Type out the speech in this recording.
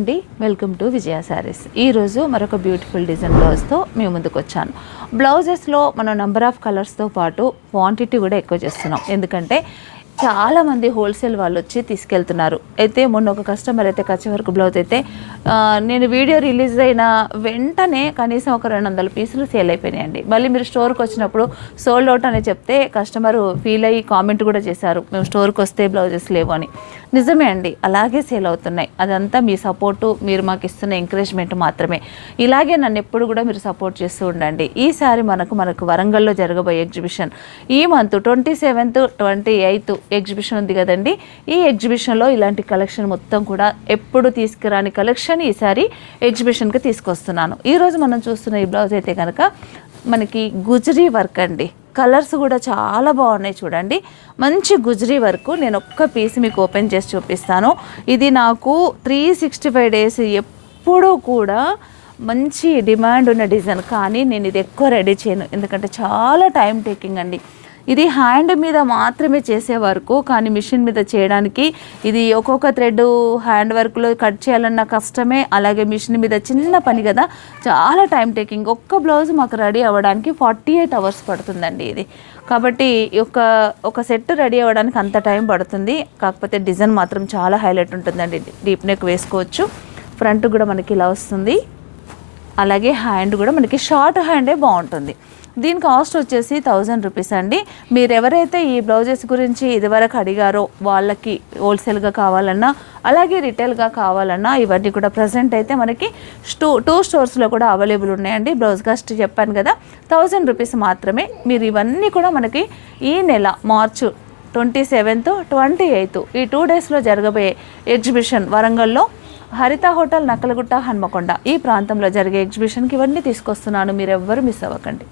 అండి, welcome to విజయ శారీస్. ఈరోజు మరొక బ్యూటిఫుల్ డిజైన్ బ్లౌజ్తో మేము ముందుకు వచ్చాను. బ్లౌజెస్లో మనం నెంబర్ ఆఫ్ కలర్స్తో పాటు క్వాంటిటీ కూడా ఎక్కువ చేస్తున్నాం. ఎందుకంటే చాలామంది హోల్సేల్ వాళ్ళు వచ్చి తీసుకెళ్తున్నారు. అయితే మొన్న ఒక కస్టమర్ అయితే కచ్చి వర్క్ బ్లౌజ్ అయితే నేను వీడియో రిలీజ్ అయిన వెంటనే కనీసం ఒక 200 పీసులు సేల్ అయిపోయినాయండి. మళ్ళీ మీరు స్టోర్కి వచ్చినప్పుడు సోల్డ్ అవుట్ అని చెప్తే కస్టమర్ ఫీల్ అయ్యి కామెంట్ కూడా చేశారు, మేము స్టోర్కి వస్తే బ్లౌజెస్ లేవు అని. నిజమే అండి, అలాగే సేల్ అవుతున్నాయి. అదంతా మీ సపోర్టు, మీరు మాకు ఇస్తున్న ఎంకరేజ్మెంట్ మాత్రమే. ఇలాగే నన్ను ఎప్పుడు కూడా మీరు సపోర్ట్ చేస్తూ ఉండండి. ఈసారి మనకు వరంగల్లో జరగబోయే ఎగ్జిబిషన్ ఈ మంత్ 27th 28th ఎగ్జిబిషన్ ఉంది కదండి. ఈ ఎగ్జిబిషన్లో ఇలాంటి కలెక్షన్ మొత్తం కూడా ఎప్పుడు తీసుకురాని కలెక్షన్ ఈసారి ఎగ్జిబిషన్కి తీసుకొస్తున్నాను. ఈరోజు మనం చూస్తున్న ఈ బ్లౌజ్ అయితే కనుక మనకి గుజరీ వర్క్ అండి. కలర్స్ కూడా చాలా బాగున్నాయి చూడండి. మంచి గుజరీ వర్క్. నేను ఒక్క పీస్ మీకు ఓపెన్ చేసి చూపిస్తాను. ఇది నాకు 365 days ఎప్పుడూ కూడా మంచి డిమాండ్ ఉన్న డిజైన్, కానీ నేను ఇది ఎక్కువ రెడీ చేయను ఎందుకంటే చాలా టైం టేకింగ్ అండి. ఇది హ్యాండ్ మీద మాత్రమే చేసే వర్క్, కానీ మిషన్ మీద చేయడానికి ఇది ఒక్కొక్క థ్రెడ్ హ్యాండ్ వర్క్లో కట్ చేయాలన్న కష్టమే. అలాగే మిషన్ మీద చిన్న పని కదా, చాలా టైం టేకింగ్. ఒక్క బ్లౌజ్ మాకు రెడీ అవ్వడానికి 48 hours పడుతుందండి ఇది. కాబట్టి ఒక సెట్ రెడీ అవ్వడానికి అంత టైం పడుతుంది. కాకపోతే డిజైన్ మాత్రం చాలా హైలైట్ ఉంటుందండి. డీప్ నెక్ వేసుకోవచ్చు. ఫ్రంట్ కూడా మనకి ఇలా వస్తుంది. అలాగే హ్యాండ్ కూడా మనకి షార్ట్ హ్యాండే బాగుంటుంది. దీని కాస్ట్ వచ్చేసి 1000 రూపీస్ అండి. మీరు ఎవరైతే ఈ బ్లౌజెస్ గురించి ఇదివరకు అడిగారో వాళ్ళకి హోల్సేల్గా కావాలన్నా అలాగే రిటైల్గా కావాలన్నా ఇవన్నీ కూడా ప్రజెంట్ అయితే మనకి టూ స్టోర్స్లో కూడా అవైలబుల్ ఉన్నాయండి. బ్లౌజ్ కాస్ట్ చెప్పాను కదా, 1000 రూపీస్ మాత్రమే. మీరు ఇవన్నీ కూడా మనకి ఈ నెల మార్చ్ 27th 28th ఈ 2 daysలో జరగబోయే ఎగ్జిబిషన్ వరంగల్లో హరిత హోటల్, నక్కలగుట్ట, హన్మకొండ ఈ ప్రాంతంలో జరిగే ఎగ్జిబిషన్కి ఇవన్నీ తీసుకొస్తున్నాను. మీరు ఎవ్వరు మిస్ అవ్వకండి.